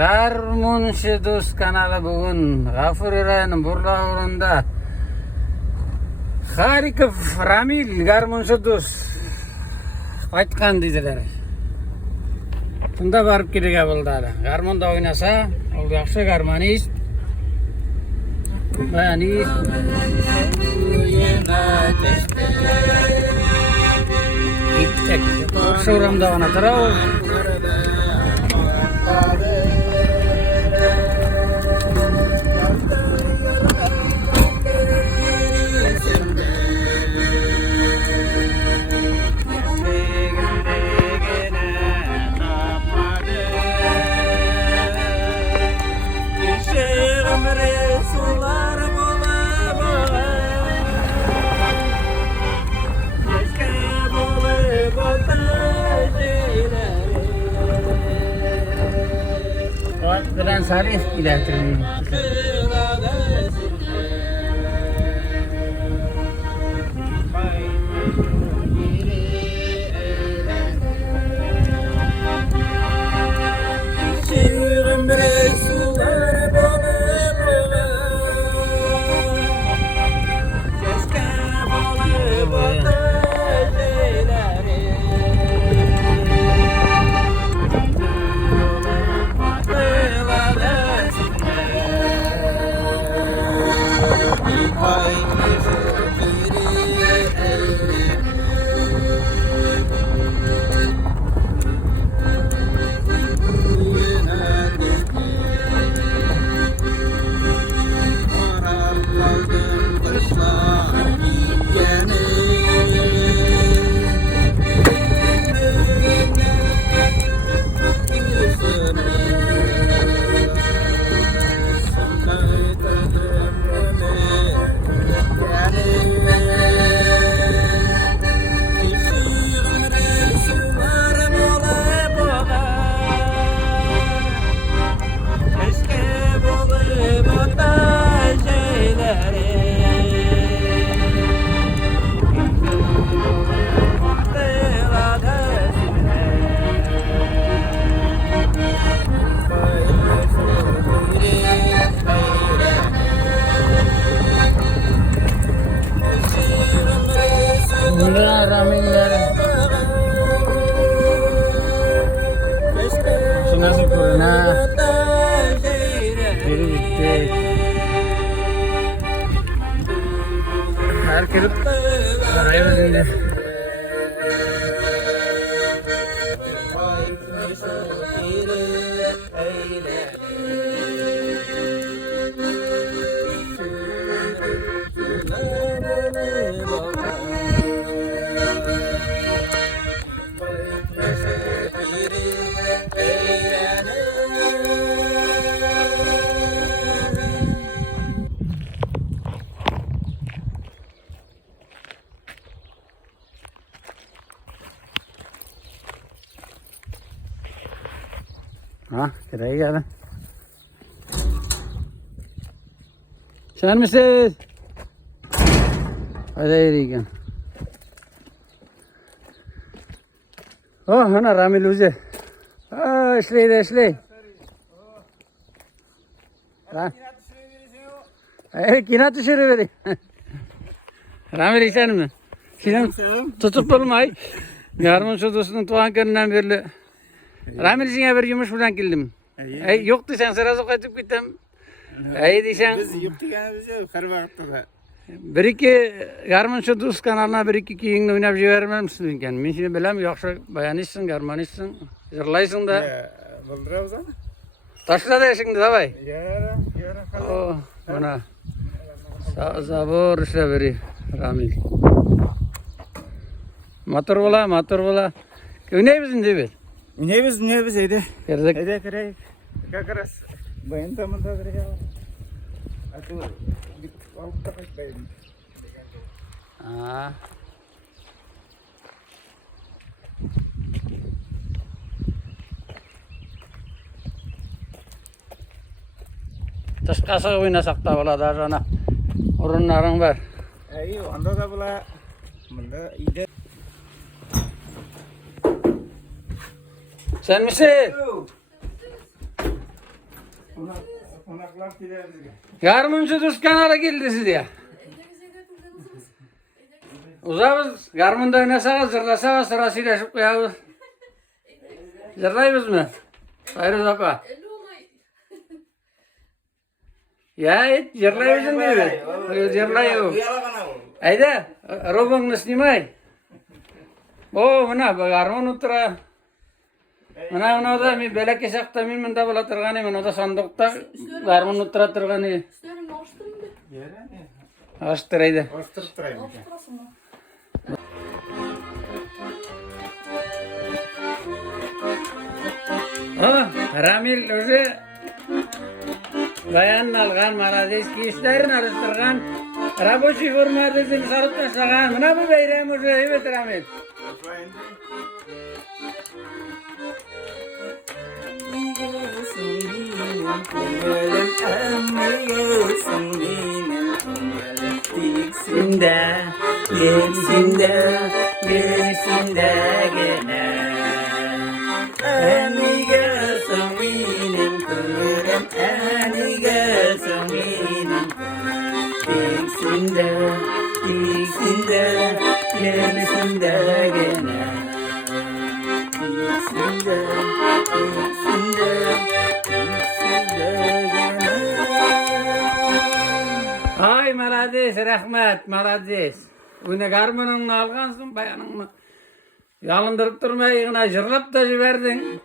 Garmonşu Dost kanalı bugün Gafur Eray'ın Burlağı'nda Harikov Ramil Garmonşu Dost qaytkan dediler. Tunda barıp kirege buldu. Garmonda oynasa, ol yaxşı garmonist. Bayanist. Gittik. Şuramda ona taraf. Keren Salih ilerletelim. Nasıl kuruna geri gitti. Herkes araya verildi. Ha, kiraya gelin. Sen misiniz? Hadi yürüyün. Oh, ana Ramil Uzi. Ah, işley. Yine düşürüveri. Ramil işen mi? Şimdi tutup bulmay. Garmonşu Dost'un tuğan gününden beri. Ramil işine bir yumuş buradan geldim. Yok desen sırası kaçıp gittim. Desen. Biz yoktu yani bize karı vakıtta da. Bir iki Garmonşu Dost kanalına bir iki kiyinle oynayıp vermem misin? Ben şimdi bilem yoksa bayanistsin, garmonistsin. Zırlaysın da. Bulduruz ama. Taşla da şimdi davay. Yarın kalın. Oh, bana. Sabır işte beri Ramil. Motor bola. Ne bizim cebir? Ne biz eyde. Gerzek. Eyde kırayık. Kakaras. Bayın tamında kırayık. Atı alıp takıp bayın. Ha. Taşkası oynasak da ola da sana. Orunların var. İyi, onda da bula. Bunda iyi. Sen misin? Konaklar diler bizge. Garmuncu Duskanara geldi size. Uzabız. Garmunda oynasağız, zırlasağız, sırasıyla şıp koyağız. Zırlayız mı? Hayır apa. Ya et, zırlayızın değil mi? Zırlayız. Ayda, robongni sнимай. O, mana garmun utra. Mana da men belak kesakta men mында bola turgany, mana da sandukta garmun utra turgany. Üstlerini alıştırın mı? Yere Açtıraydı. Ostırıp durayım. Alıştırasın mı? Ramil уже bayan algan, Maladeyski işlerini arıştırgan, rабочий формада zil sarıp taşlagan. Mana bu bayram уже, evet Ramil. Tiksinda, gerisinde gene. Aniga saminim kurum, aniga saminim kurum. Tiksinda, gerisinde gene. Tiksinda gene. Ay malades, rahmat, malades. Uyna garmonunu algansın, bayanını yalındırıp durmayığına jırlap da jiberdin.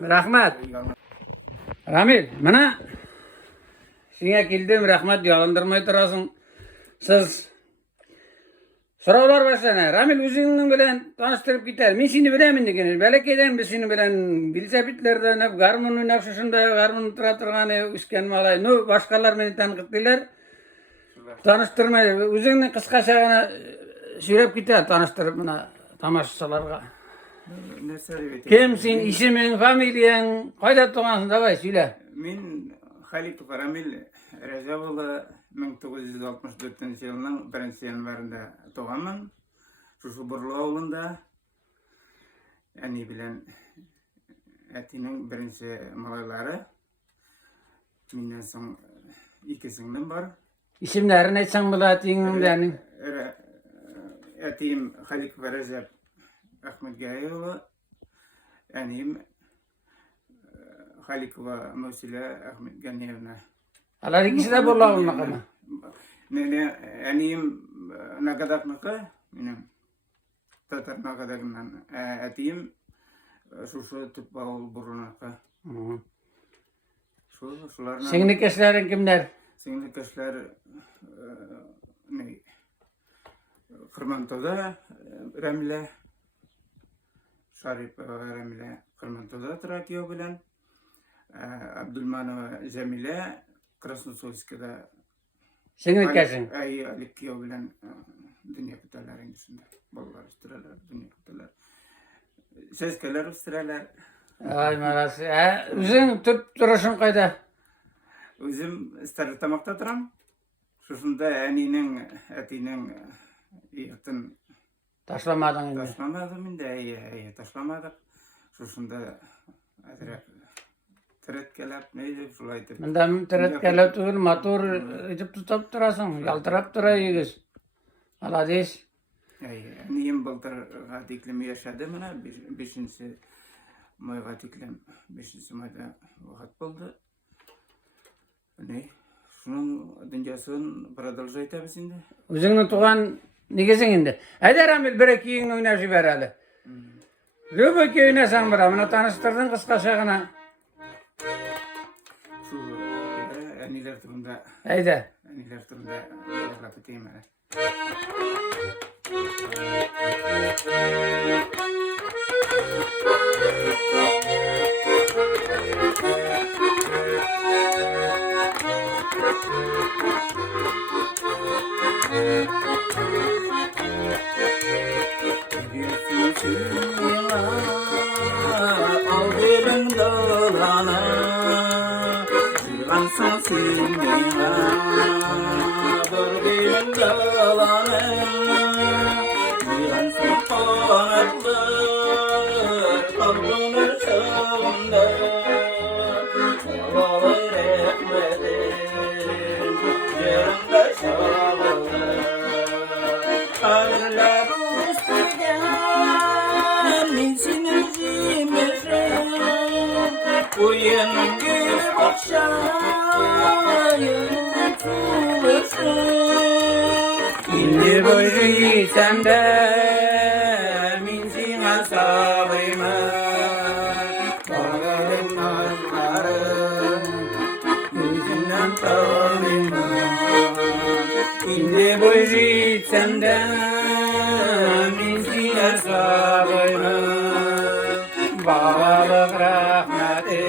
Rahmat. Ramil, mana siňe kildim, rahmat, yalındırmay turasın. Siz sorawlar başlana. Ramil özüňiň bilen tanıştırıp gider. Men seni bilemin degeni. Belekeden biz seni bilen bilse bitlerden hep garmon oynap şuşunda garmon tura turgany üsken malay. No başkalar meni tanıkypdylar. Tanıştırmay. Özüňni kıskaça gana süýrep gider tanıştırıp mana tamaşaçylarga. Ne söyleyeyim? Kimsin, ismin, familyan, kayda tuğansın davay söyle. Men Halip Ramil Rejaboğlu 1964 yılının 1 yanvarında doğamın. Şuşu Burlu avlunda. Yani bilen etinin birinci malayları. Menden soň iki singlim var. İsimlerini etsen bilatin bilenin. Etim Halip Recep Ahmet Gayoğlu. Enim Halikova Musile Ahmet Ganiyevna. Alar ikisi de burla olmak ama. Enim Nagadaknaka, benim Tatar Nagadaknan. Etim şuşu Tüpbağul Burunaka. Şularına... Senin keşlerin kimler? Senin keşler Kırmantoda Remile Şarip Remile Kırmantoda Trakyo bilen Abdülmanova Cemile Krasnosolski'de Senin keşin. Ay Alikyo bilen dünya kıtaların içinde bollar üstüreler, dünya kıtalar seskeler üstüreler. Ay marası. Üzün tüp duruşun kayda. Özüm startamakta turam. Şuşunda etinin yatın Taşlamadın indi. taşlamadım indi, taşlamadık. Şuşunda azrak tret kelap neydi şulaydı. Mendam teret kelep tügül motor edip tutup durasın. Yaltırap durayız. Alades. Niyem baltar gatiklemi yaşadı mına. Beşinci may gatiklem. Beşinci mayda vakat buldu. Ne? Şunun dünyasının продолжать abisinde. Üzüňni tuğan nigesin indi. Hadi Ramil bir iki ýiňni oýnap jibereli. Löbeki oýnasaň bira, muna tanıştırdın kıskaça gana. Şu aniler turunda. Haydi. Aniler turunda yaşlap eteyim hele. Ağırlar üstügen Niçin üzülmüşüm Uyanın gülüp akşayın tutuluşum İndi boyru yitsem de Min sana sabıyma Bağlarım nazlarım Yüzünden tanıyma İndi boyru yitsem de Min sana sabıyma Bağlarım rahmetim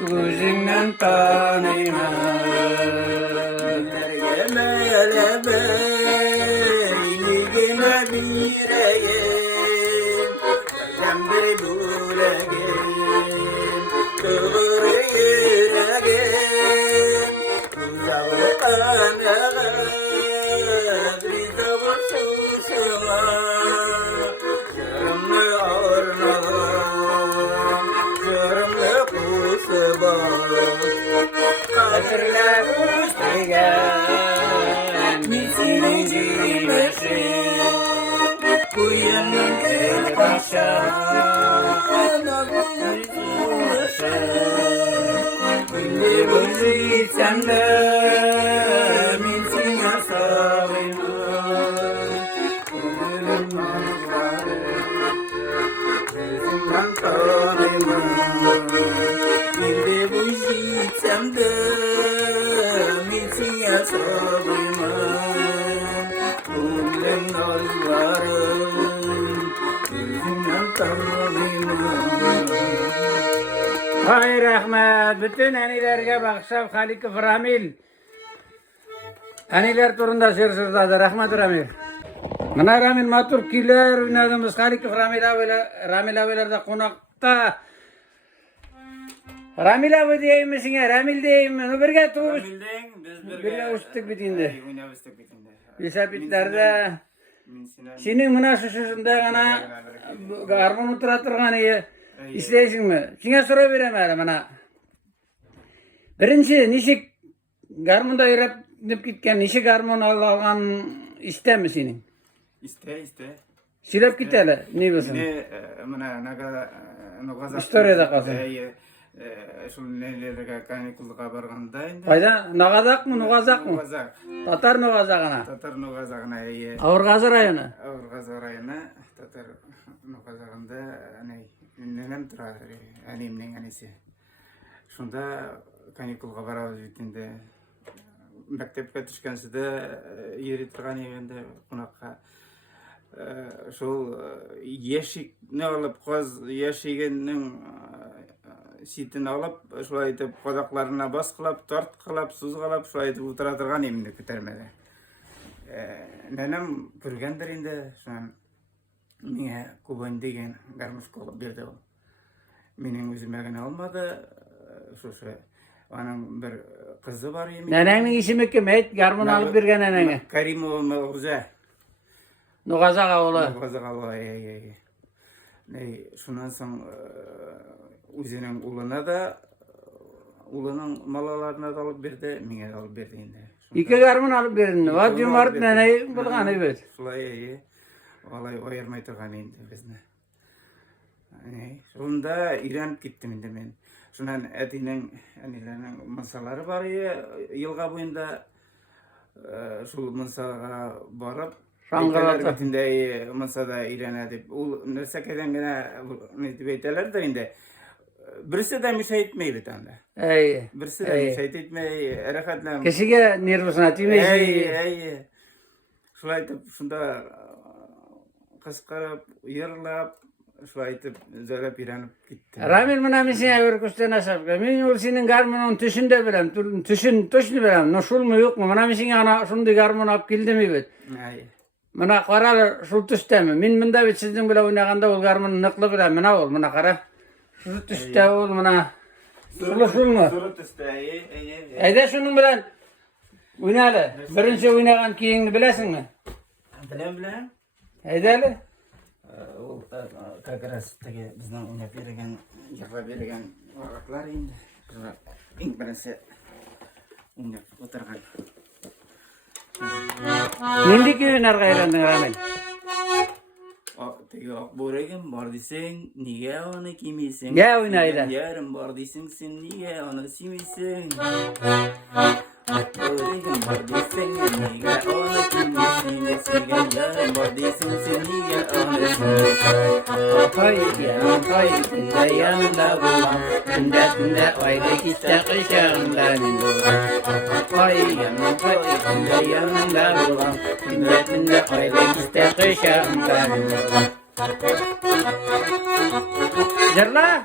Yüzünden tanıyma Gelmeyele beni gene bireyim Zemdir duregim Kıvır yüreğim Kuzağı kanağı Rizavı susuma Sırımlı ornağım Sırımlı kusuma Hatırlar üstügen Niçin üzülmesin Uyanın gül başan Ağır tutuluşum Günde bozu içsem de Minsin asabıyım Ölürüm nazlarım Gözümden tanımım Günde bozu içsem de Minsin asabıyım Ölürüm nazlarım Gözümden tanımım Hay rahmet, bütün anilerge bakşap Halik Ramil. Aniler turunda şiir sırdadı, rahmet Ramil. Mana Ramil matur kiler oynadığımız Halik Ramil abilerde konakta. Ramil abi diyeyim mi sana, Ramil diyeyim mi? Nu birge tuğuş. Ramil'den biz Birge uçtuk bitinde. Oynabıstık bitinde. Bisa bitlerde. Senin mına şuşusunda gana garmon oturatırgan iyi. İsteysin mi? Şuna soru veremem bana. Birinci, nişik garmonda öğrenip gitken, nişik garmon algan iste mi senin? İste. Silep git hele, ne bilsin? Ne, mana naga İstoriyada kalsın. Şul nelerge kanikulluğa barganda indi. Fayda, nagadak mı, nugazak mı? Nogazak. Tatar nugazakına. Tatar nogazakına Avurgazı rayonu. Avrgazak rayona tatar nogazakında nenem turadır. Anemning anisi. Şunda kanikulga barabız bitinde. Mektepke düşkenside yeri turgan egende kunakka şol yeşik ne alıp koz yeşigenin sitini alıp şulay etip kozaklarına baskılap, tortkılap, suzgalap şulay etip utara turgan eminde kütermede. Nenem kürgendir indi şuan mine kuban degen garmuş kolup berdi o. Menin özüme gene olmadı. Şuşu onun bir kızı var yemin. Nenenin işimi kim et? Garmon alıp birgen nenene. Karimova Mağuza. Nugazak oğlu. Mağuza kalva. Şundan sonra özünün uluna da ulunun malalarına da alıp berdi, mine de alıp berdi indi. İki garmon alıp birini. Var cumart neneyi bulgan evet. Şulay olay ayırmay turgan indi bizne. Şunda İran gittim indi men. Şundan etinin anilerinin masaları var ya yılga boyunda şul masaga barıp Şangırata. Bitinde masada İran edip nerse keden gene ne beyteler de indi. Birisi de müsait meyli tanda. Birisi de müsait etmeyi erekatla. Kişiye nervusuna tüymeysi. Şulay etip şunda kıskarıp, yırlap, şulay etip zörep iranıp gitti. Ramil mına misine bir kusten asapka. Min ul senin garmonun tüşünde bilem. Tüşünü bilem. No şul mu yok mu? Mına misine ana şundi garmon ap kildi mi bit? Mına karalı şul tüşte mi? Min mında bit sizin bile oynaganda ol garmonun nıklı bilem. Mına ol mına kara. Şul tüşte ol mına. Şul mu? Şul tüşte. Eyde şunun bilen. Oynalı. Birinci oynagan kiyini bilesin mi? Bilem. Eydeli. O kakarasıdaki bizden oynayıp bergen, yapıp bergen vakitlar indi. İlk birisi oynayıp oturgan. Nindiki oynar gayrandın Ramil? Tegi Akburegim var desen, niye onu kimisen? Ya oynaydı. Yarın var desen, sen niye onu simisen? Akburegim var desen, niye onu kimisen? Sigen yarın var desen, sen niye onu simisen? Apay kinde yanında bulam, kinde ayda gitse kışağında nindulam. Apay kinde yanında bulam, kinde ayda gitse kışağında nindulam. Jarla.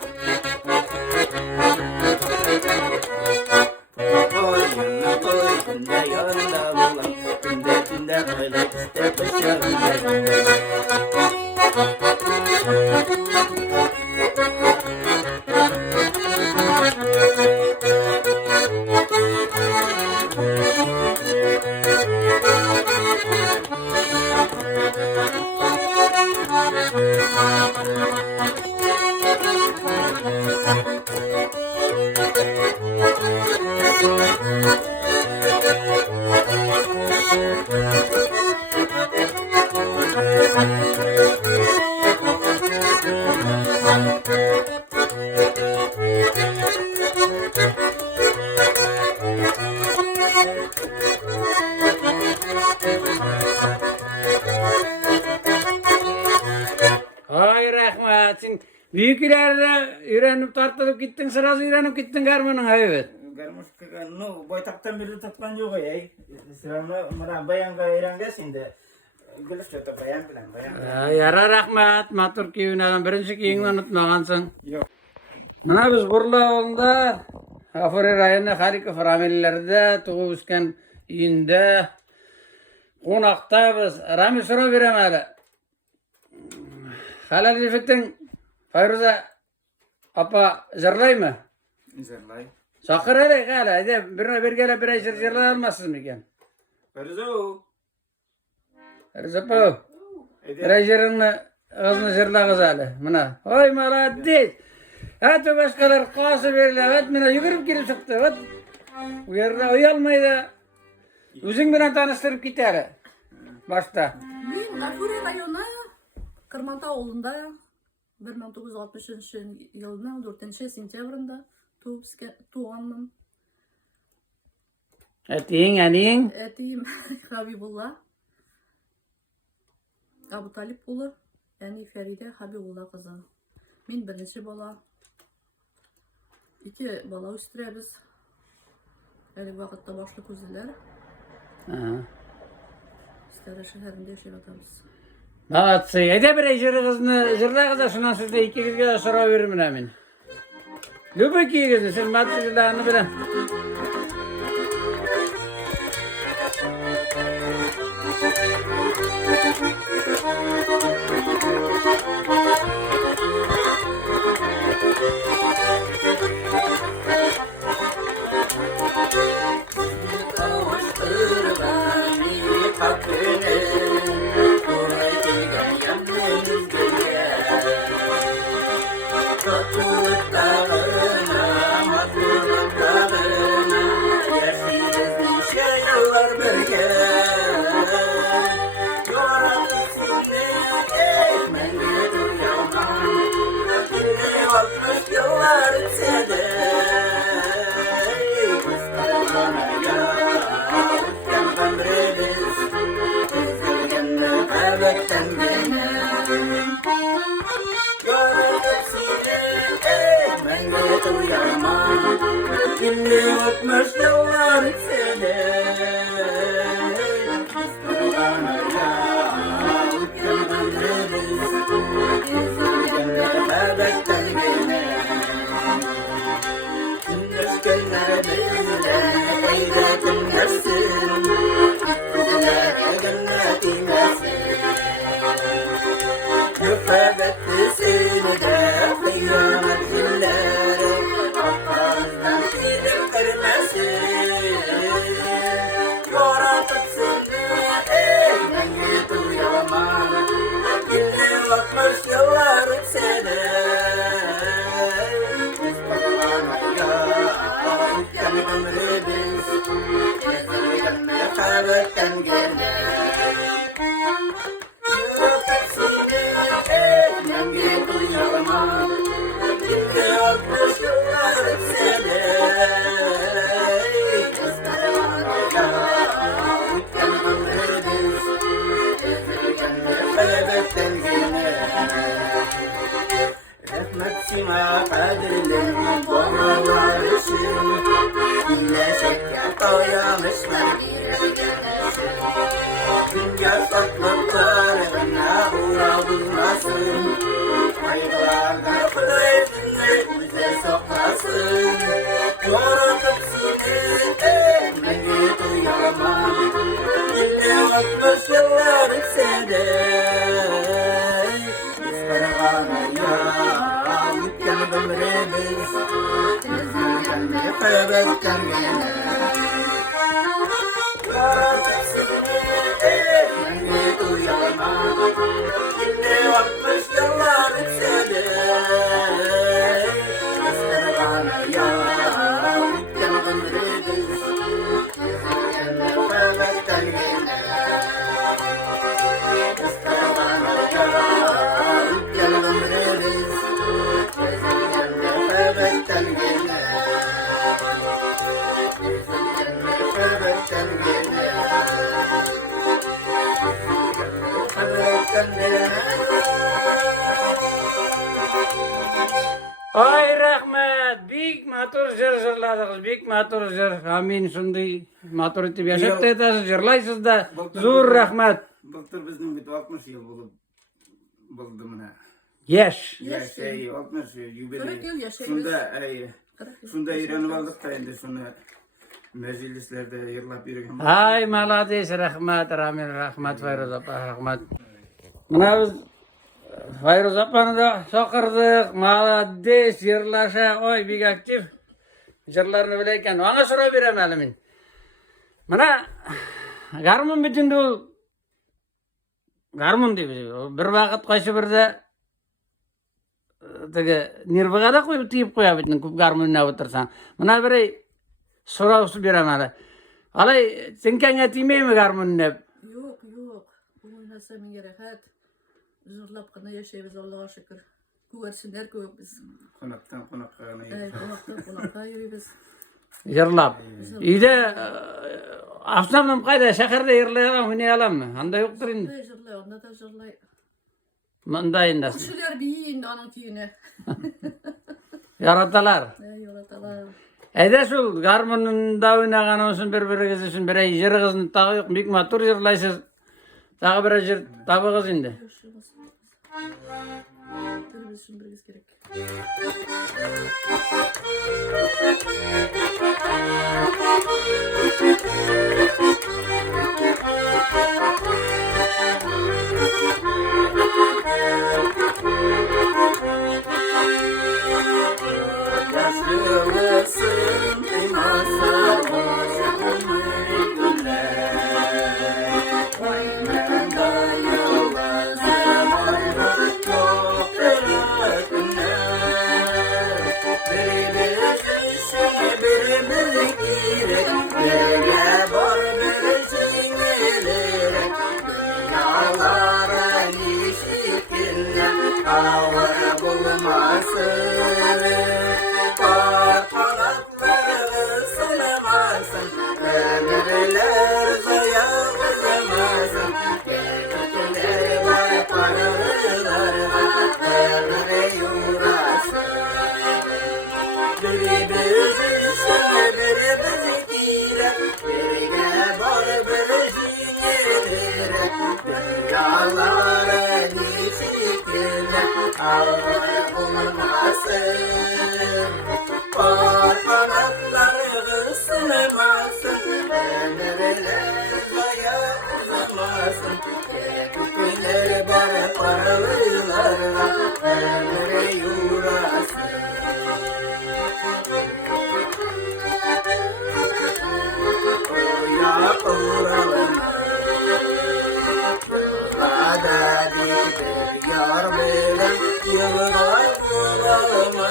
Ay rahmat. Sen büyük ileride öğrenip tartılıp gittin, sırası öğrenip gittin garmanın evet. Garmış no boytaktan beri tatlan yok ya. Sırama mana bayanga öğrenge şimdi. Gülüş çöpe bayan bilen bayan. Yara rahmat. Matur kiyunadan birinci kiyini unutmagansın. Yok. Mana biz burla olunda Afori rayonu Harikov Ramillerde tuğup üsken iyinde konakta biz Ramil soru veremeli. Halal Rifet'in Fayruza apa jarlay mı? Zerlay. Sakır hele hala. Hadi bir gele bir ay jarlay almazsın mı iken? Perzo. Fayruza pa. Bir ay jarını ağzını jarla kızali. Mana. Oy maladis. Hadi başkalar kası verirler. Hadi mina yugurip girip çıktı. Hadi. Uyarda uyalmaydı. Üzün bilen tanıştırıp gider. Başta. Men Afori rayonu Kırmanta oğlunda 1960 yılının 4 sentyabrında tuğanım. Etiyin, aniyin. Etiyim Habibullah. Abu Talip oğlu. Yani Feride Habibullah kızı. Men birinci bala. 2 bala üstüremiz. Yani vakitte başlı kuziler. İstedi şehrimde yaşayatımız. Malatsı. Ede bir ay jırla kızı şundan sizde iki kızga soru veririm amin. Lübü iki kızı sen matrizlerini bilen. tatlılıklarına uğrabılmasın. Kaygılarda fırlayetinde bize sokmasın. Yaratıp seni ekmeği duyamam. Yine 60 yıllar içsede biz karavanaya gitken ömrümüz kendini kaybetken gene. Yaratıp seni ekmeği duyamam. Yine 60 yıllar içsede biz karavanaya gitken ömrümüz kendini kaybetken gene. Ay rahmet, bik matur jırladınız, bik matur jır. Amin şunday matur etip yaşap da etasiz, jırlaysız da. Zur rahmet. Былтыр біздің бүйтіп 60 жыл болды мына. Yaş. Яш, 60 юбилей. 40 yıl yaşayız. Шунда үйреніп алдық та енді соны мәжіліслерде yırlап үйренген. Ay malades rahmet, Ramin rahmet, Fayruz Apa rahmet. Mına biz Fayruz Apa'nı da soqırdık, malades, yırlaşa, oy bik aktif. Jırlarını bileyken, ona sıra veremeli min. Mına garmın bütünde ol, garmın deyip, bir vakit qayşı birde nirvaga da koyup tiyip koya bittin, kup garmınına otursan. Mına biri sorusu veremeli. Alay, sen kenge tiymey mi garmınına? Yok. Bu oynasa minge rahat. Zorlap qana yaşayız Allah'a şükür. Güversinler köp biz. Qonaqdan qonaqqa gana Qonaqdan qonaqqa yürüyüz. Yırlap. İyide afsamım kayda şehirde yırlayalım, oynayalım mı? Anda yoktur indi. Jırlay, onda da jırlay. Manda indasın. Kuşular biyin onun kiyine. Yaratalar. Yoratalar. Ede şul garmınında oynagan olsun bir-birigiz üçün bir ay jırgızın tağı yok. Bik matur jırlaysız. Tağı bir jır tabığız indi. Biz şimdi birimiz gerek. Yaşlısın imasa boşanma güller. Vaynanda yollar zamanı çok günler. Birimiz girek, nereye var birisinelerek. Dünyalara nişikinden havara bulmasın. Kanatları sınamazsın, ömürler zaya uzamasın. Kötüler var, paralar var, ömre yurasın. Biri bizi sever, biri bizi girer, birine var birisinelerek. Dünyalara nişikinden havara bulmasın. Kanatları sınırmasın, ömürler zaya uzamasın. Kötüler bana paralarla ömre yurasın. Ya uğralama, yolda gider yar bilen, yıllar uğralama.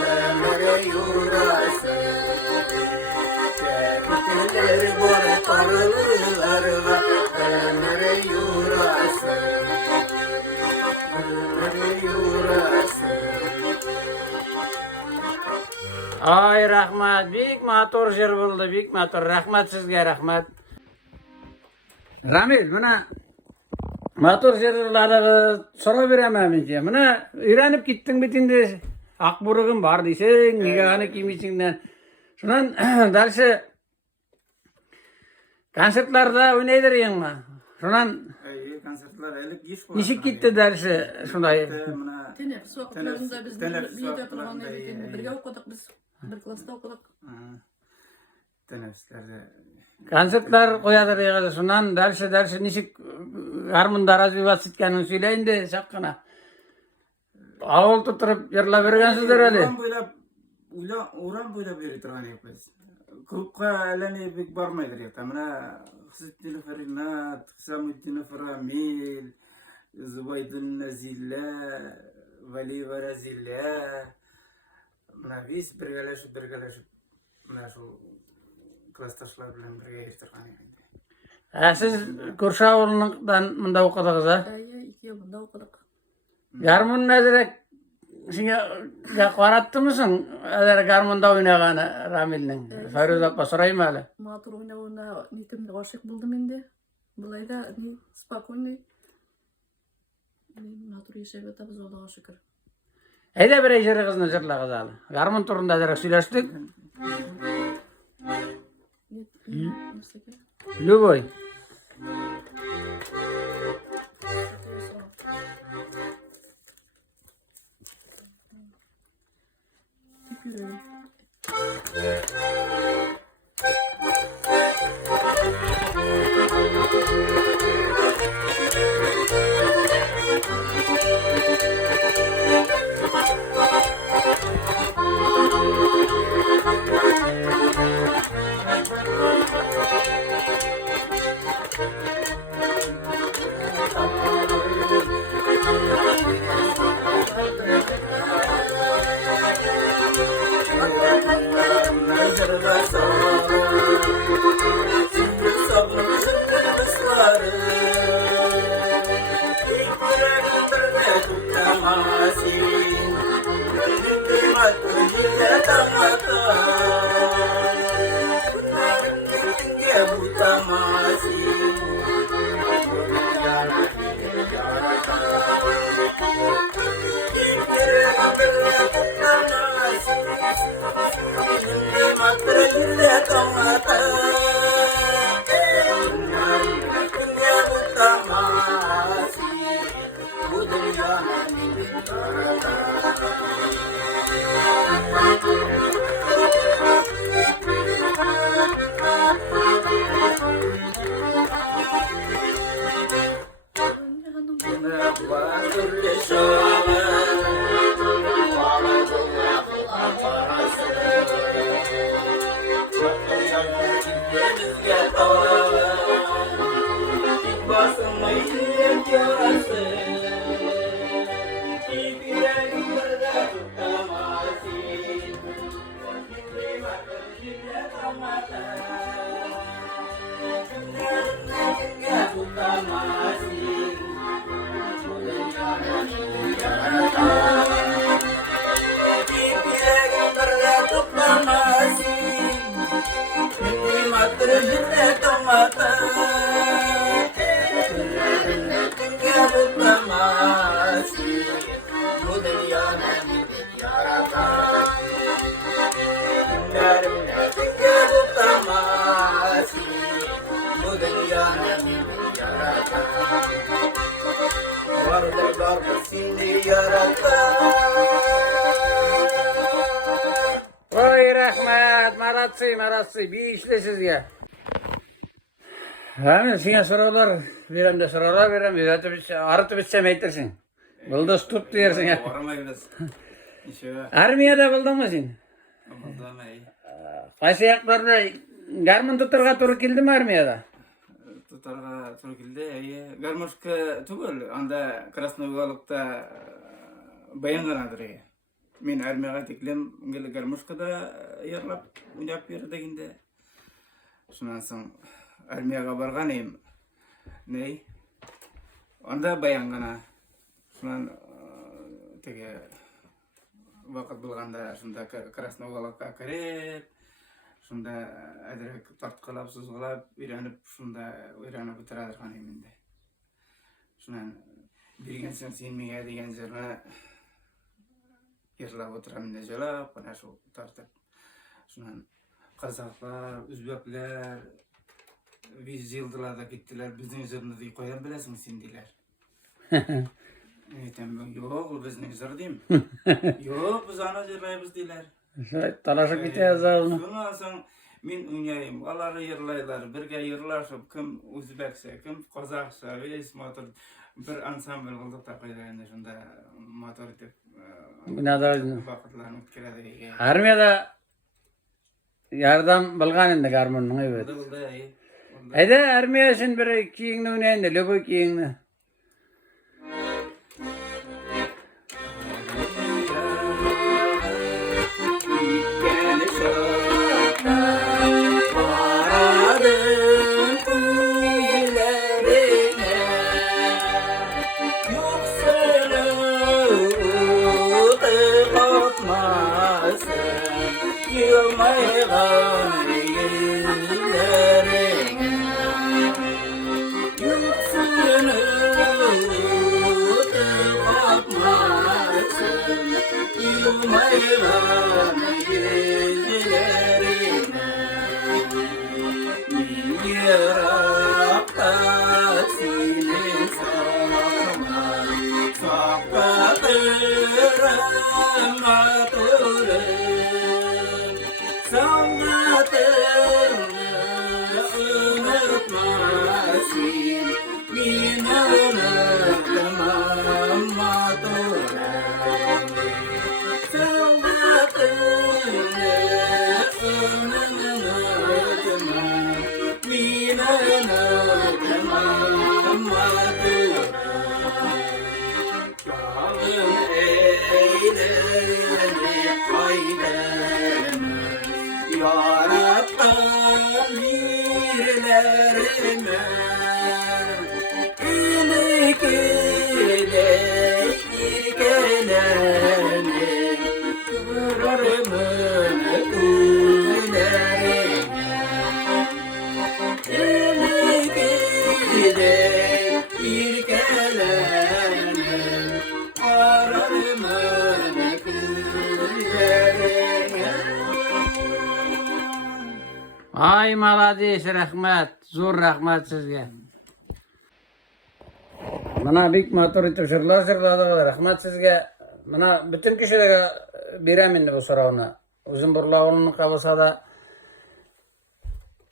Ömre yurasın. Kötüler bana paralarla ömre yurasın. Ay rahmat, bek motor jer bo'ldi, bek motor. Rahmat sizga, rahmat. Ramil, mana motor jerlarga so'rab beraman menga. Mana öğrenip gittin bitinde akburug'im bor deysang, nigahini kiymaychingdan. Shundan dalshi konsertlarda o'ynaydiringmi? Shundan konsertlar ellik ish bor. nishib ketdi dalshi shunday. Teneffüs vaqtlarında biz birlikte turgan edik. Birge okudık biz. Bir klasta okudık. Teneffüslerde Konsertlar qo'yadiradi. Shundan dalshi nishib harmunda развиваться etganini söyleyin de chaqqina. Avul tuturib yig'lab bergansizlar hali. Uran bo'ylab beri turgan ekanmiz. Klubga aylanib bormaydir yerda. Mana Husniddin Farinat, Hisamuddin Faramil, Zubaydin Nazilla, Vali va Razilla. Mana biz birgalashib mana shu klassdoshlar bilan birga yurtirgan ekan. Siz Kurshavuldan munda o'qidingiz a? 2 yıl bunda okudık. Garmun nazarek shunga qaratdimisan? Agar garmunda o'ynagani Ramilning. Fayruz opa so'raymi hali? Motor oynavuna niyetimde aşık buldum endi. Bulay da ni spokойный. Motor yaşayıp ötemiz Allah'a şükür. Hayda bir ijariqizni jirlag'iz hali. Garmun turida azroq suylashdik. Любой. Oy rahmat, maratsi, bir işle sizge. Ramil, sana sorular verem de sorular verem. Arıtı bitsem eytirsin. Bulda tutup diyersin ya. Varamayız. Armiyada buldun mu sen? Buldamay. Qaysi yaqlarda garmun tuturga to'g'ri keldimi armiyada? Tutarga to'g'ri keldi. Garmoshka tugul, anda Krasnoyarlikda bayanganadir. Men armiyaga teklem, Garmoshkada yarlab o'ynab berdi degende. Shundan so'ng armiyaga borgan edim. Ney? Anda bayangana. Şundan tege vakit bulganda şunda Krasnovalakka kirip, şunda adirek tartqılap, suzgılap, öýrenip, şunda öýrenip bitirerkan eminde. Şundan birgensen sen meňe degen жерine yerlap oturam nejelap, ana şu tartıp. Şundan Kazaklar, Üzbekler, biz yıldılarda gittiler, bizden üzerinde diye koyan bilesin sen diler. Tamam, yok, bizden üzeri diyeyim. Yok, biz ana yerlayız diler. Talaşıp gideceğiz ağzına. Sonra sen, men oynayayım, aları yerlaylar, birge yerlaşıp, kim Üzbekse, kim Kazaksa, veys motor, bir ansambl kıldık da koyduğunda şunda motor edip, vakitlarını ötküredi. Armiyada yardım bilgan indi garmonun evet. Ayda armiya için bir kiyingni oynayın da, löbü kiyingni. Ay malades, rahmat, zor rahmat sizge. Mana bek motor etip şırlar rahmat sizge. Mana bütün kişilere berem endi bu sorawny. Özüm burlawlyny kabasa da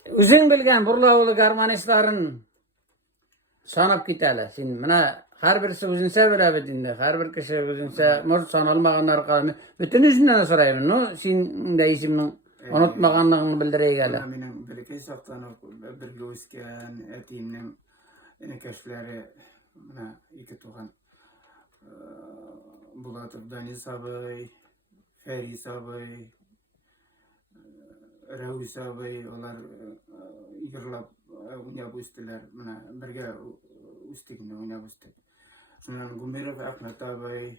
özüň bilgen burlawly garmanistlaryň sanap giteli. Sen mana her birisi özünse berabet indi. Her bir kişi özünse murt sanalmaganlar kaly. Bütün üzünden soraýmyn. No, sen de isimniň unutmaganlygyny bildirýär. Menin bileke saklanyp birge ösken etimniň enekeşleri mana iki tugan Bulatov Deniz abay, Feris abay, Raus abay, olar yırlap oynap östüler. Mana birge üstekinde oynap östüp. Şundan Gumirov Ahmet abay,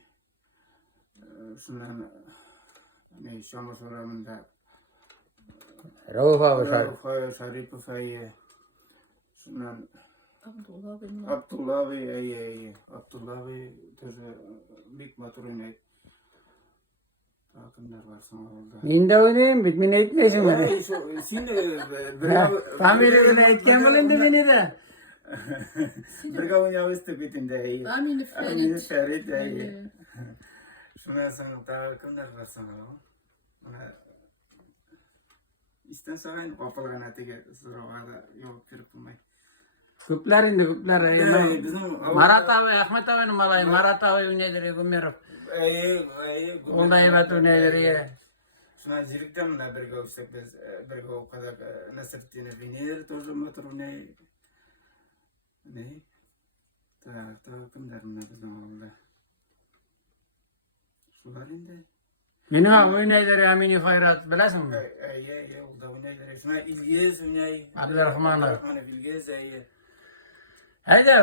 şundan Şamur soramında Rauf abi Şaripov ayy, şundan Abdullah Abdullah Bey тоже büyük motor oynayıp takımlar var sana oldu. Inde oynayayım bit, meni etmesin beni. Şimdi Familiyasını etken bulundu beni de. birge oynayıp bitinde. Amini Ferit ayy. Şuna sana takımlar var sana. İsten sonra kapılgan atege sıravada yok kirip bulmay. Köpler indi köpler. Marat abi, Ahmet abi'nin malayı. Marat abi oynaydır, Gumirov. Onda evet oynaydır. Şuna zirikten de birge uçsak biz birge o kadar Nasrettin'e binir, tozu motor oynay. Ne? Takımlar mı bizim oldu? Şular indi. Meni oynaydır Amini Hayrat, bilesin mi? Oldu oynaydır. Şuna İlgiz oynay. Abdurrahmanov. İlgiz ayy. Haydi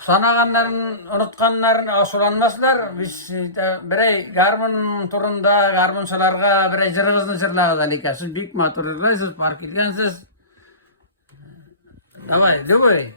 sanaganların, unutkanların aşulanmasılar. Biz birey garmın turunda, garmınçılarga birey jırgızını jırlağı da siz büyük maturuz, siz park etkensiz. Давай, давай.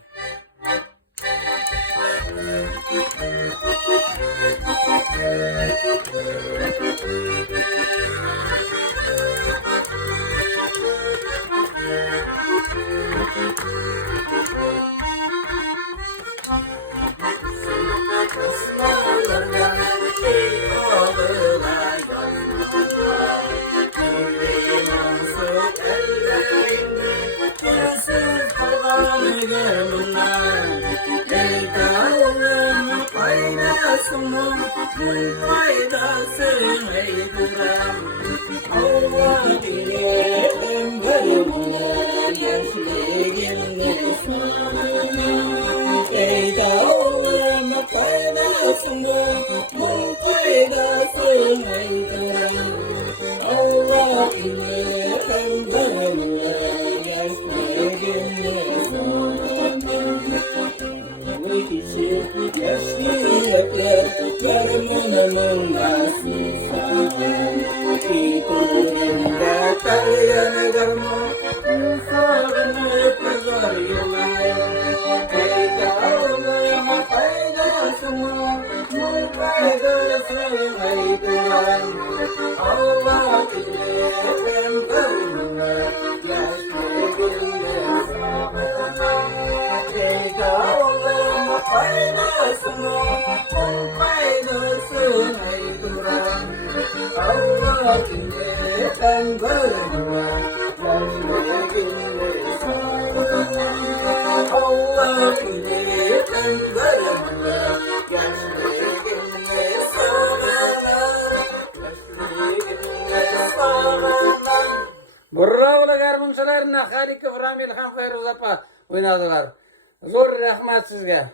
Bravo garmınçılarına Halikov Ramil ham Feyruz apa oynadılar. Zor rahmat sizge.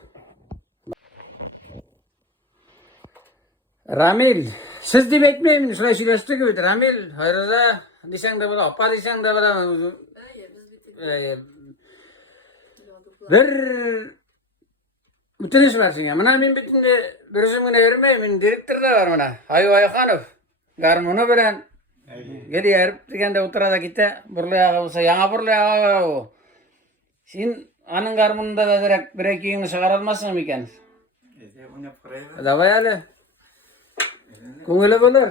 Ramil, siz deb aytmayman, shular shilashdiki bu Ramil, Feyruz'a desang da bo'lar, opa desang da bo'lar. Bir o'tinish bor senga. Mana men bitinda bir o'zimgina bermayman, direktor da bor mana. Ayxonov. Garmuni bilan gelip degende o'tiradi kete, burlayağı bo'lsa, yana burlayağı o. Sen aның garmununda da direkt bir ekiyini çıkara almasın ekan? Davay ali. Ko'ngili bo'lar.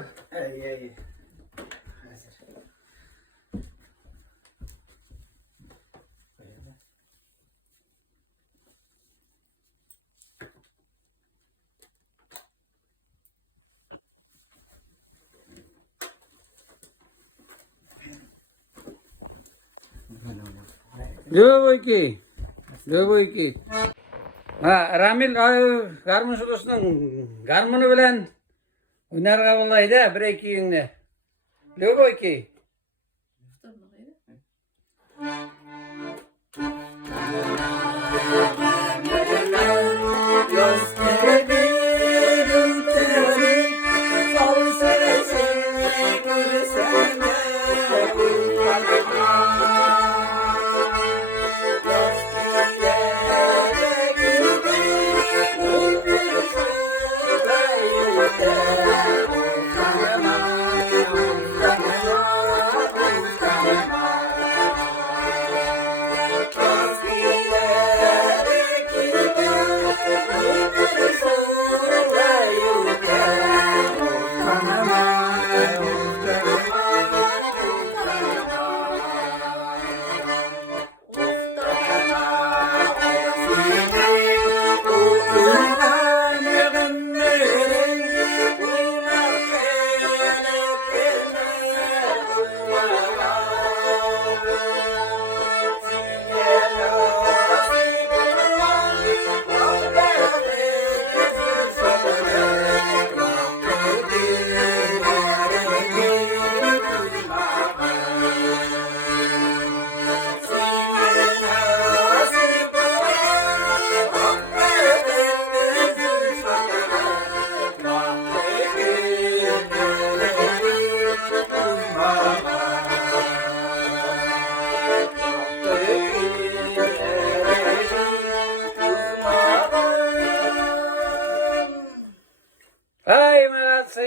Dua iki. Ha, Ramil garmun sulusunun garmunu bilen oynarga bollaydı bir ekiyini. Dua iki.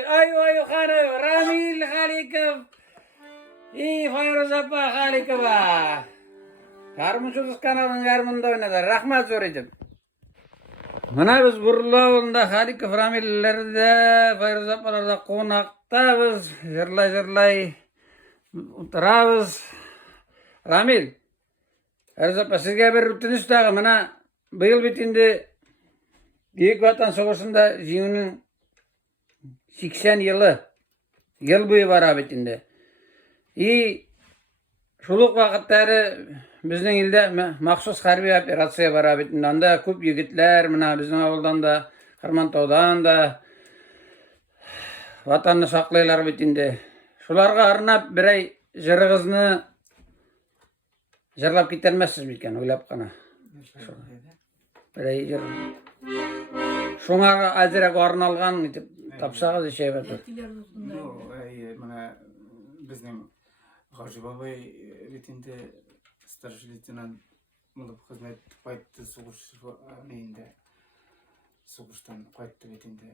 Ay Hanı, Ramil Halikov. İyi Fayruz Appa Halikova. Garmuşuluz kanalın garmında oynadı. Rahmat zoraydım. Mana biz Burla avulunda Halikov Ramillerde, Fayruz Appalarda konakta biz jırlay oturabız. Ramil, Fayruz Appa sizge bir rutinus dağı. Mana bıyıl bitindi Büyük Vatan Soğuşu'nda Jinu'nun 80 yıl boyu var bitinde. İyi şuluk vakitlari bizning ilde maxsus harbiy operatsiya var bitinde. Anda ko'p yigitlar mana bizning avuldan da Qarmantog'dan da vatanni saqlaylar bitinde. Shularga arnab bir ay jırıg'izni jırlab ketelmezsiz ekan, o'ylab qana. Bir ay jır. Şuna azırak arnalgan etip tapsağız şey var. Mana bizning Hoji Babay bitinde starший leytenant bo'lib xizmat qaytdi so'g'ishdan qaytdi bitinde.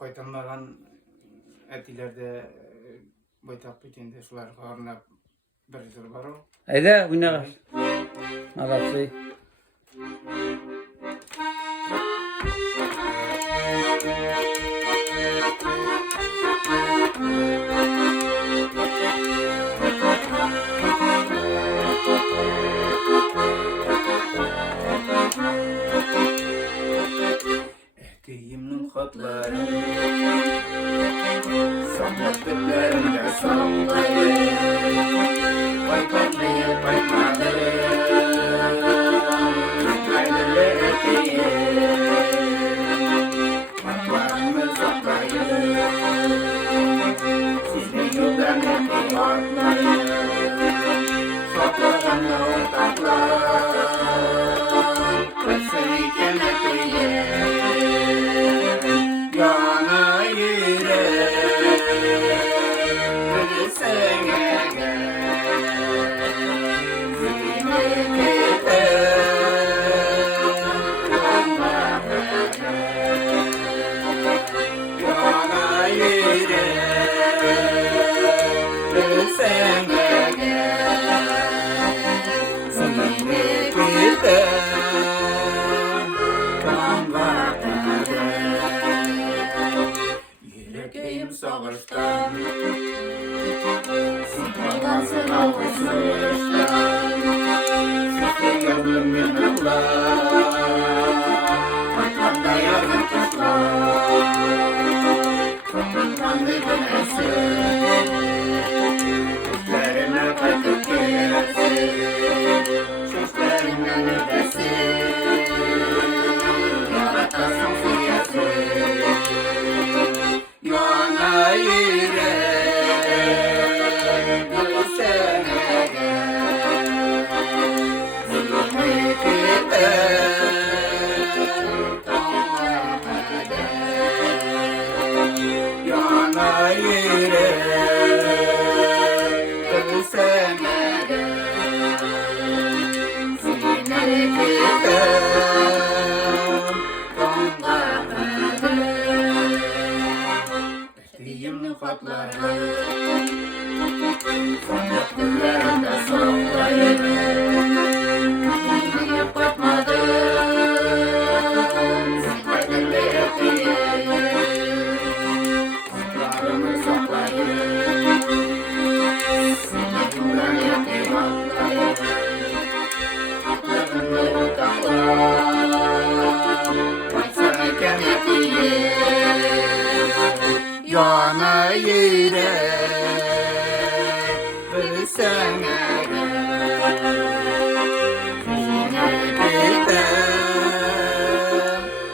Qaytolmagan atilarda baytaq bitinde shularga arnab bir yil bor. Hayda, o'ynag'az. Молодцы. Ehtiyimnin xatları sanat bitlerinde sallayır. Baytmayı baytmadı. Hayırlı eteyim. Matlarımı saklayır. Sizin yoldan eteyim atlayır. Sokağımda ortaklar. Kasıyken eteyim. Yana yürek. Sene yüreğim savaştan, sıkmadan sınavı savaştan, sıkı yavrum günahlar, vatanda yarın kuşlar, kapınlandı güneşsin, gözlerime bakıp gelsin, sözlerimden ödesin, yaratasın suyarsın. Yana yürek gülsene zulmü yana yürek gülsene Ehtiyimnin xatları sanat günlerinde sallayır. Gidip batmadı. Hayırlı eteyim. Sırlarımı saklayır. Seni bundan eteyim atlayır. Haklarımı ortaklar. Baysarken eteyim. Yana yürek ölsene yüzüne gider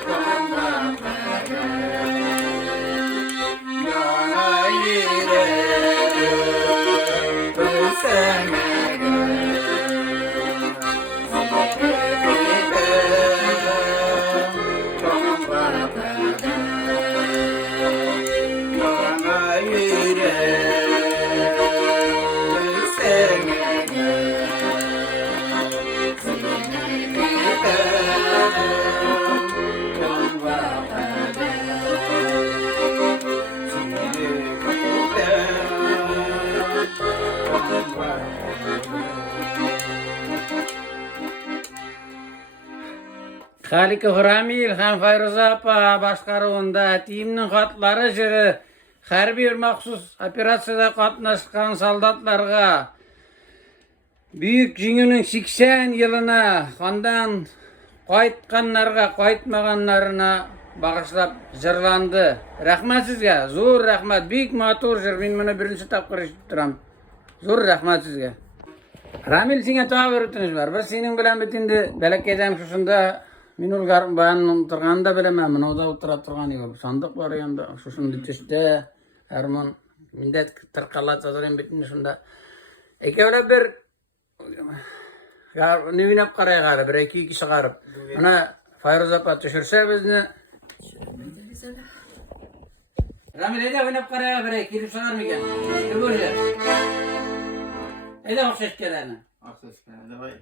kanlar yana yürek ölsene yüzüne gider kanlar yürek Halika Huramil hem Fayruza apa başkarığında timinin hatları jiri her bir maksus operasyada katnaşkan soldatlarga büyük jüngünün 80 yılına ondan qaytkanlarga qaytmaganlarına bağışlap jırlandı. Rahmat sizge. Zor rahmat. Büyük matur jır. Men bunu birinci tapkır işitip duram. Zor rahmat sizge. Ramil sine tağa verutiniz var. Bir senin bilen bitindi. Belek edem şusunda minul bayan turganda bilemem. O da oturup turgan yok. Sandık var yanında. Şusunda tüste. Erman. Mindet tırkallat sazırın bitindi şunda. Ekevle bir nevinep karaya garip. Bir iki kişi garip. Ona Fayruz apa düşürse bizni. Ramil ede oynap karaya bir kirip sanar mı iken? Ne böyle? Ede okşaş gelene. Akses kene davay.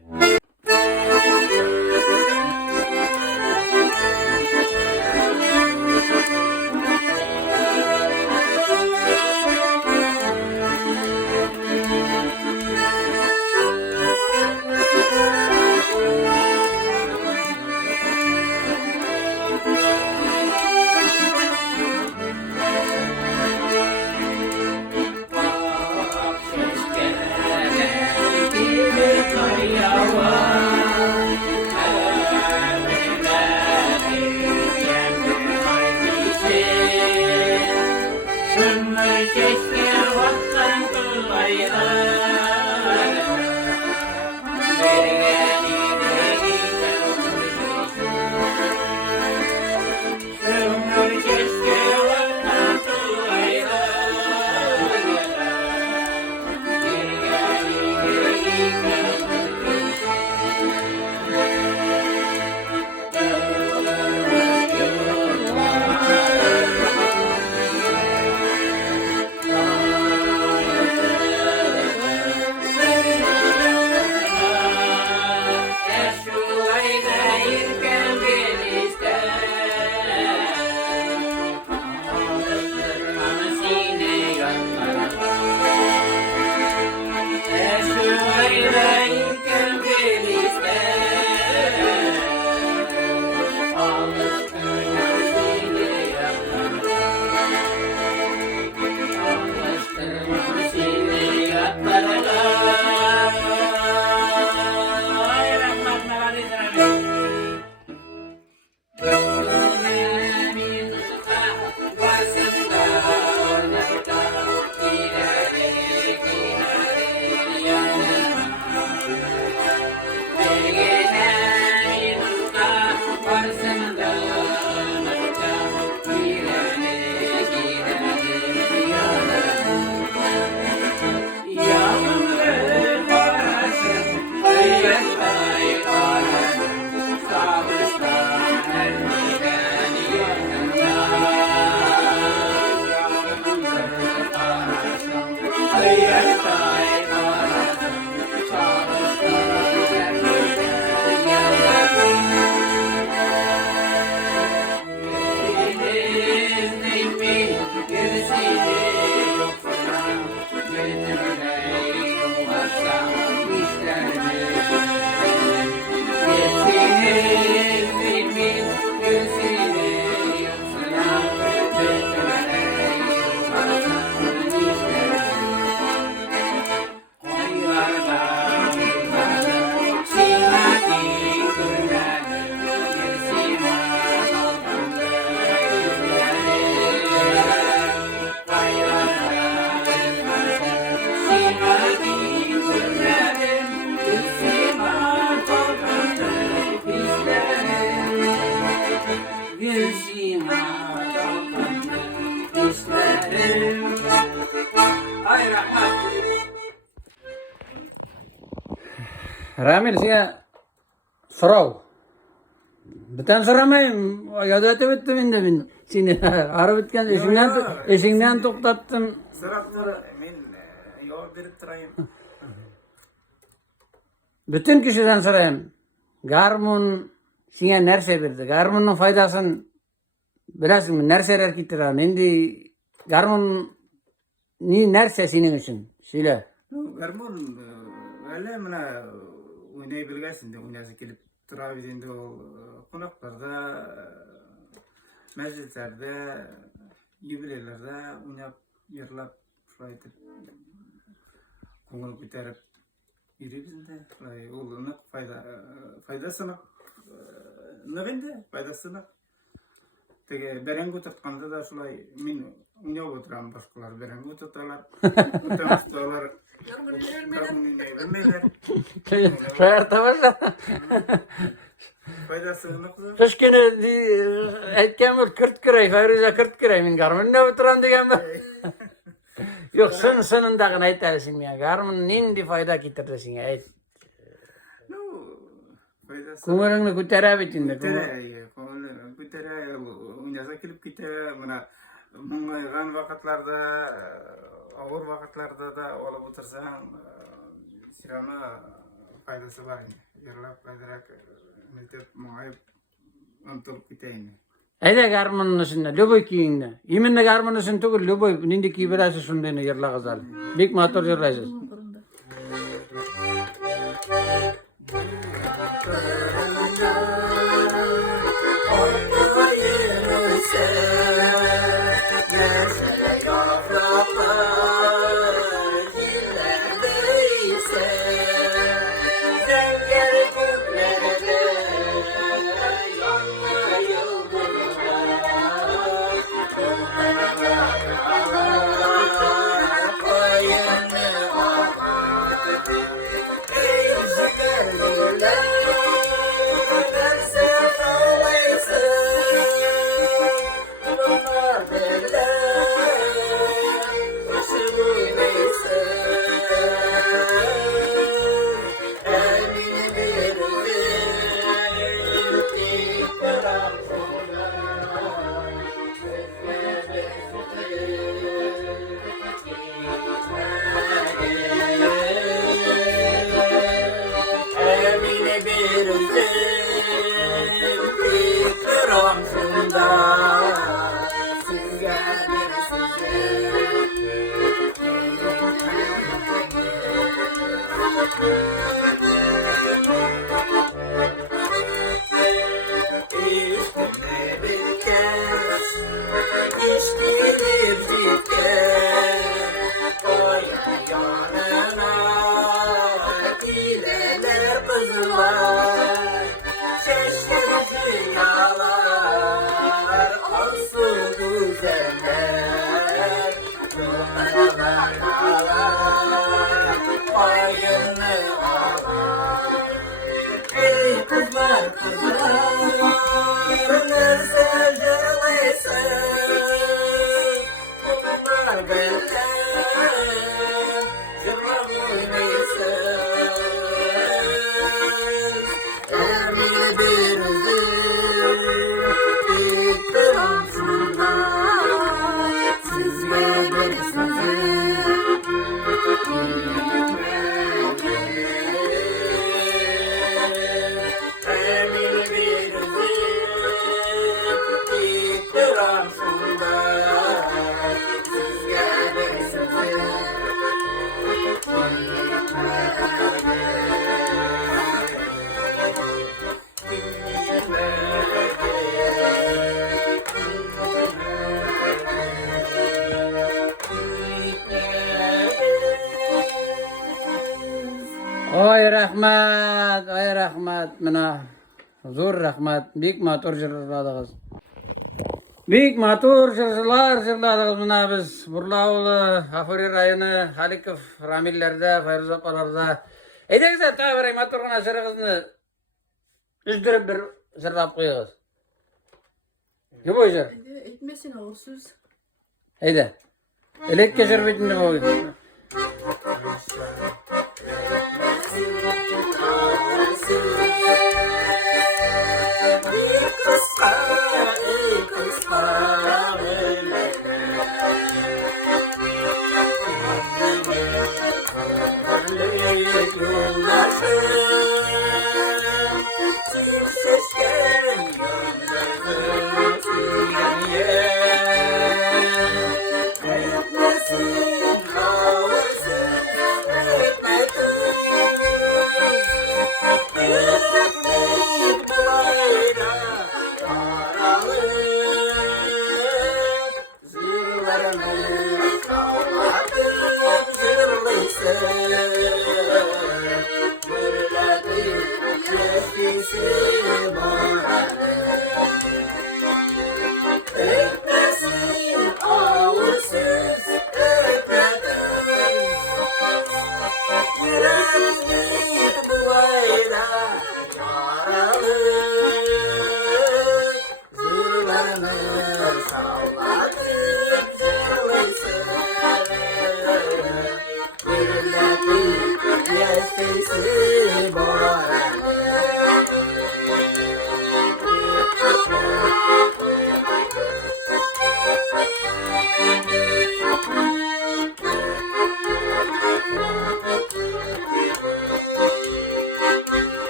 Ramil size sorav. Biten soramayım. Yadati bittim indi min. Seni arı bitken eşinden to'xtattım. Sırakları men yol berip turayım. Bütün kişiden sorayım. Garmun size nerse berdi? Garmunun faydasını bilasizmi? Nerseler kitiran? Endi garmun ni nerse senin için? Söyle. Garmon öyle mana oynay bilgasin de oynası kelip tura biz endi ol konaklarda, meclislerde, jubileylerde oynap, yırlap, şulay etip koňul ko'tarip yürüyoruz de. Şulay ol faydasını nagende faydasını. Tege berengu tutkanda da şulay min uňap oturan başkalar berengu tutalar. Tutamazlar. Vermeyler. Şayarta başla. Faydasını kızı. Kış günü etken bir 40 kiray, Fayruza 40 kiray min garmın ne oturan degen bir. Yok sınındagını aytarsın ya. Garmın nindi fayda getirdesin ya. Ayt. No, faydası. Kumurunu kutara bitinde. Kütere, unyasa kilip kütere, mına muңaygan vakatlarda, ağır vakatlarda da olup otursan, sirama faydası var. Yarlap kaydırak, nötep muңayıp untulup küteyini. Ayda garmının üstünde, löboy kiyinde. Iminne garmının üstünde tugul löboy, nindi kiy birası sundayını yırla kızal. Bik motor yırlaysız. Oy rahmat, mina zor rahmat, bik motor jırladığız. Bik motor jırladığız mina biz Burlaoğlu, Afuri rayonu, Halikov, Ramillerde, Fayruz apalarda. Edegizler tabi veray motorgana jırgızını üzdürüp bir jırlap koyuyoruz. Ne boy jır? Etmesin oğursuz. Eyde. Elekke jırbetinde boy. Gitmesin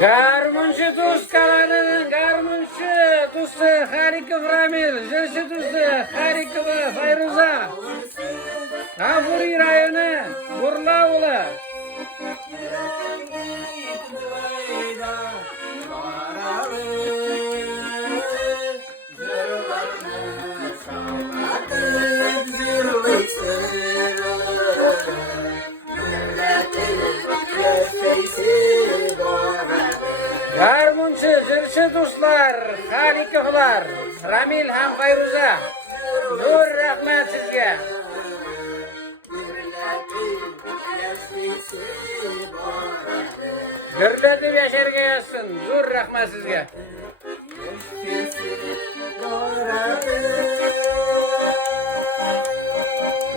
Garmunçu Tuskalan'ın garmunçu Tusu Harikov Ramil, Jırşı Tusu Harikova Fayruza, Gafuri rayonu, Burlaoğlu. Garmunçu, Jırşı Tustlar, Halikovlar, Ramil ham Fayruza. Nur rahmet sizge. Gürletip yaşarga yazsın. Nur rahmet sizge.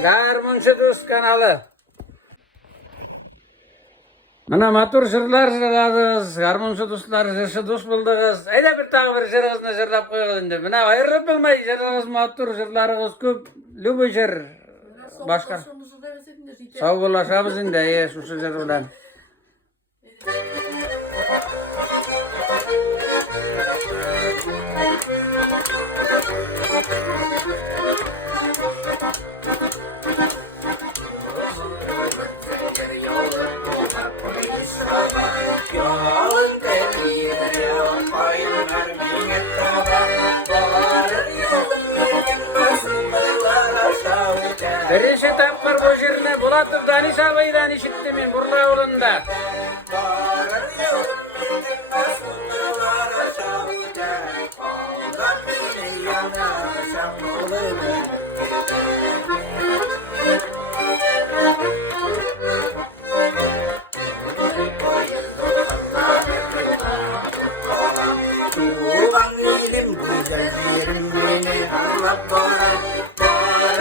Garmunçu Tust kanalı. Mana matur jırlar jırladız, garmunçu dostlar jırşı dost buldunuz. Ayda bir tağ bir jırgızını jırlap koyalım endi. Mana ayırıp bilmey jırgız matur jırlarınız köp, lübü jır. Başka. Sağ olasınız indi, şu jır bilen. Birinci tapkır bu jirni Bulatov Daniş abaydan işittim men Burlaoğlu'nda.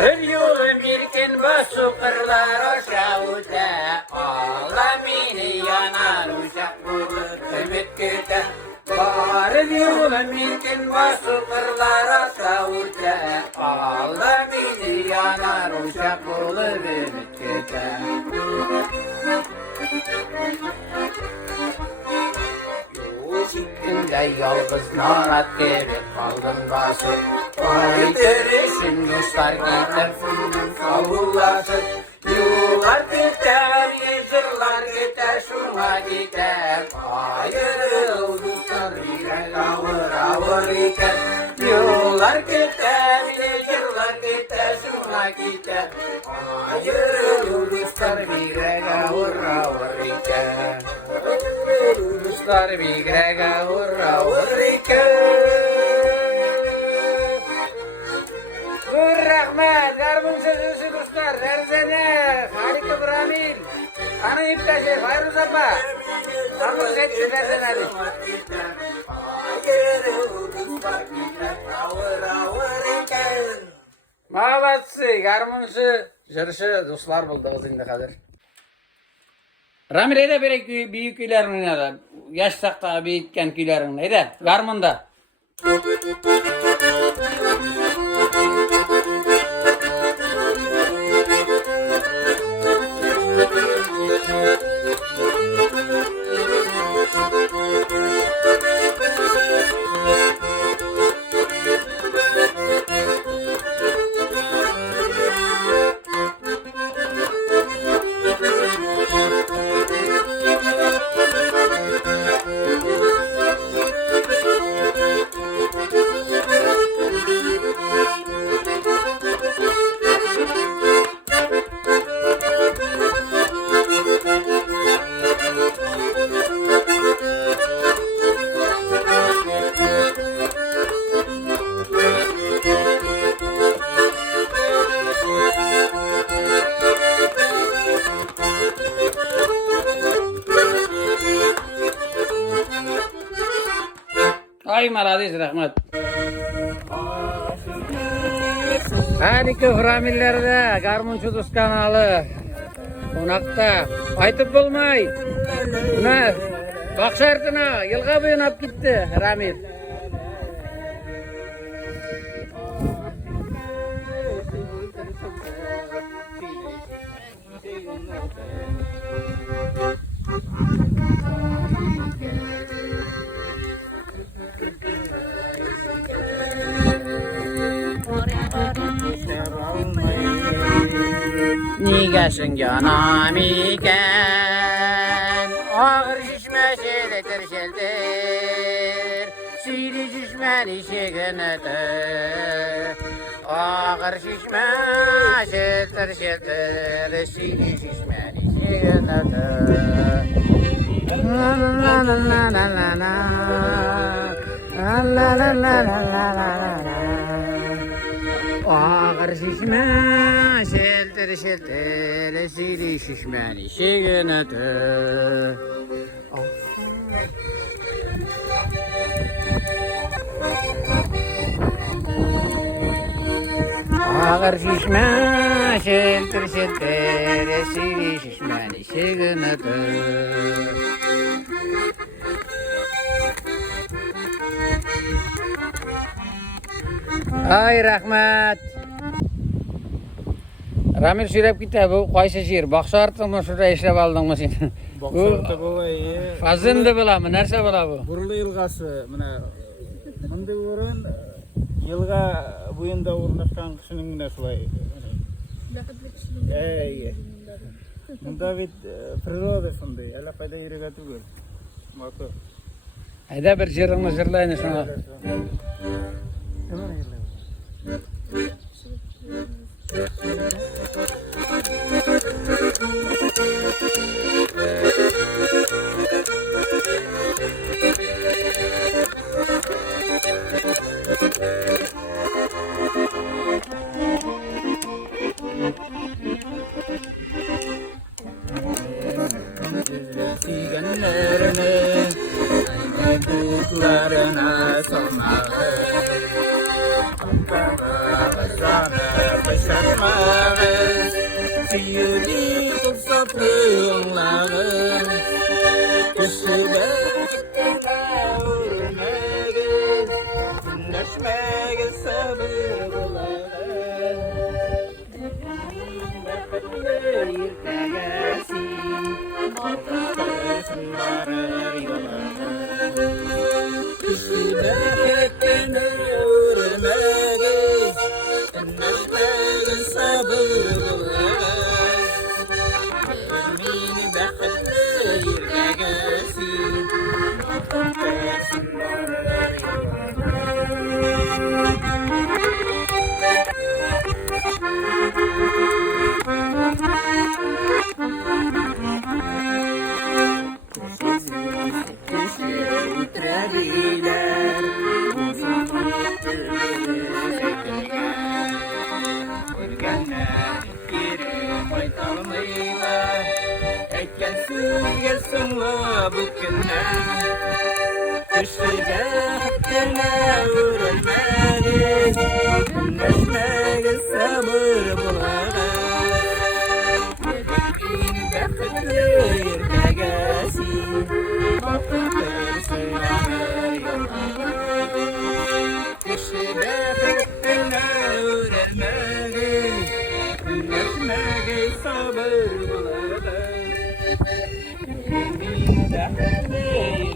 Her yol emirken basu kırlar aşağıda, alamini yanar uçak bulur ümit küte. Her yol emirken basu kırlar aşağıda, alamini yanar uşak oluverip gider. Sikinde yalnız narat gerek kaldım basıp. Vay derişin dostlar gider fındım kavullasın. Yıllar gider, yüzyıllar gider, şuna gider. Hayır dostlar gider, avır avır gider. Yıllar gider, yüzyıllar gider, şuna gider. Hayır dostlar gider, avır avır gider. Dostlar gider, avır avır gider. Rahmat, garbın sözü dostlar, Erzene, Harika Bramil, Ana İptaşer, Fayruz Abba, Amur Setçi Erzene hadi. Malatsı, garmınsı, jırışı dostlar bulduk indi kadir. Ramil ede berek büyük gülerin ne yaş sakta büyükken gülerin ede, garmında. Ay maradis rahmat. Harika Framillerde Garmunçu Dost kanalı. Konakta aytıp bolmay. Buna bak şartına yılga boyun ap gitti Ramil. Nigaşın canam iken ağır şişme şeyledir şeldir Sili şişmen işegin ötür Ağır şişme şeldir şeldir Sili şişmen işegin ötür La la la la la la la La la la la la la la Ağır şişme şeltir şeltir Sili şişmen işegin ötür Ağır şişme şeltir şeltir Sili şişmen işegin ötür Ay rahmat. Ramil söylep gitti bu qaysı şiir? Baksa artık şurada işlep aldın mı sen? Baksa bu iyi. Fazındı bula mı? Nerse bula bu? Burulu yılgası. Mındı burun yılga buyunda urnaşkan kişinin mine şulay. Ey. Mında bit priroda şunday. Ala payda yürüge tugul. Matu. Hayda bir şiirini şirlayın şuna. Duduklarına sormalı Başlatmağız Siyuni kutsatığınlağız Kısıbettine vurmağız Dinleşmeğe sabır bulağız yirtegesi Baktırsın varır yoluna Kişi bereketini öğrenmeyiz Anlaşmayın sabır bulmayız Mini beketli yirtegesi Baktırsın varır Traviler, Urganlar, kiri koytalmaylar, Etken sürger sınla bu günler. Kışıga hakkına uğraymayız, Neşmege sabır bulamaz. Yedekin beketli yirtegesi, Baktırsın varır yoluna Kışıga hakkına uğraymayız, Neşmege sabır bulamaz. Yedekin beketli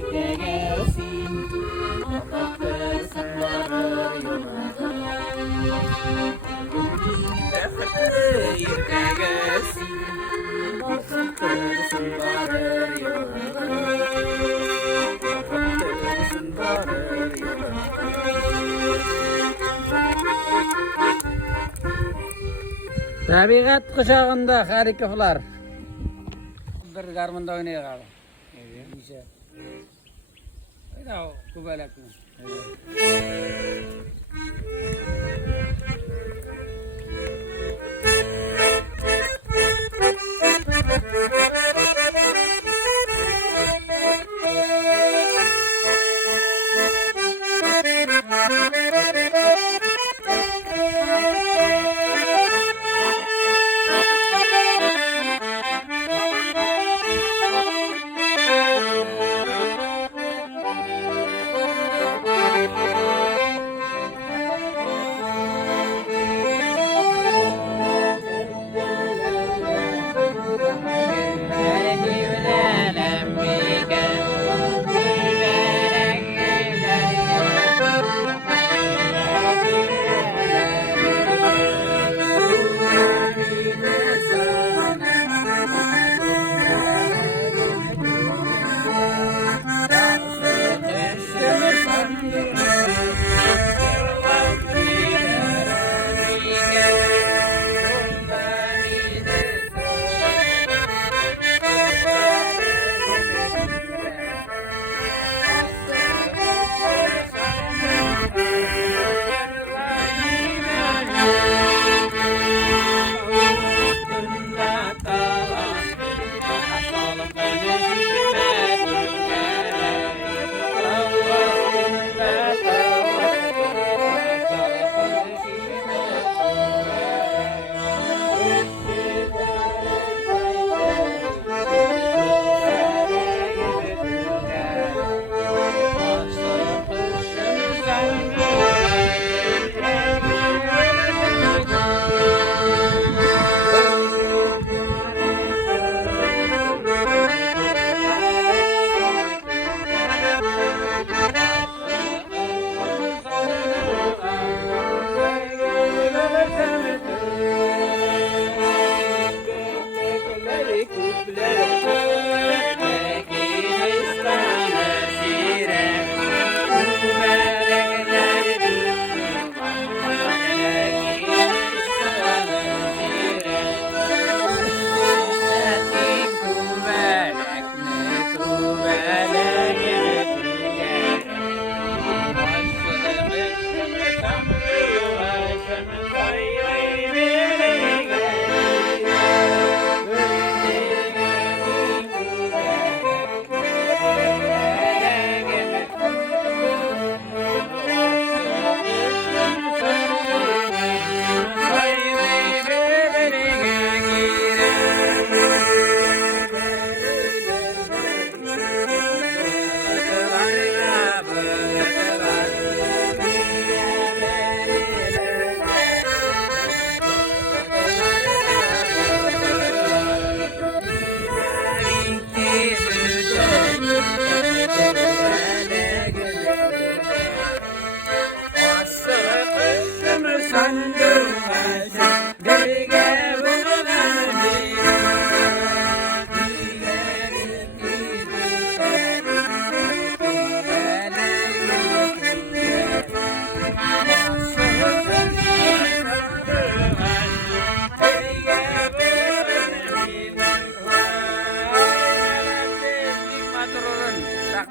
yirtegesi, Baktırsın varır yoluna Beketli yirtegesi, Baktırsın varır yoluna Baktırsın varır yoluna Tabiat kucağında harikalar. Bir garmında oynuyor abi. Evet. Hayda o kubelek mi?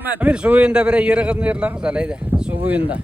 rahmat. Amir su buyunda bir yeri kızını yerla kızalaydı. Su buyunda.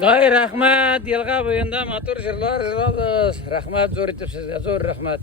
Gay rahmat, yılga boyunda motor jırlar jırladız. Rahmat zor etip sizge, zor rahmat.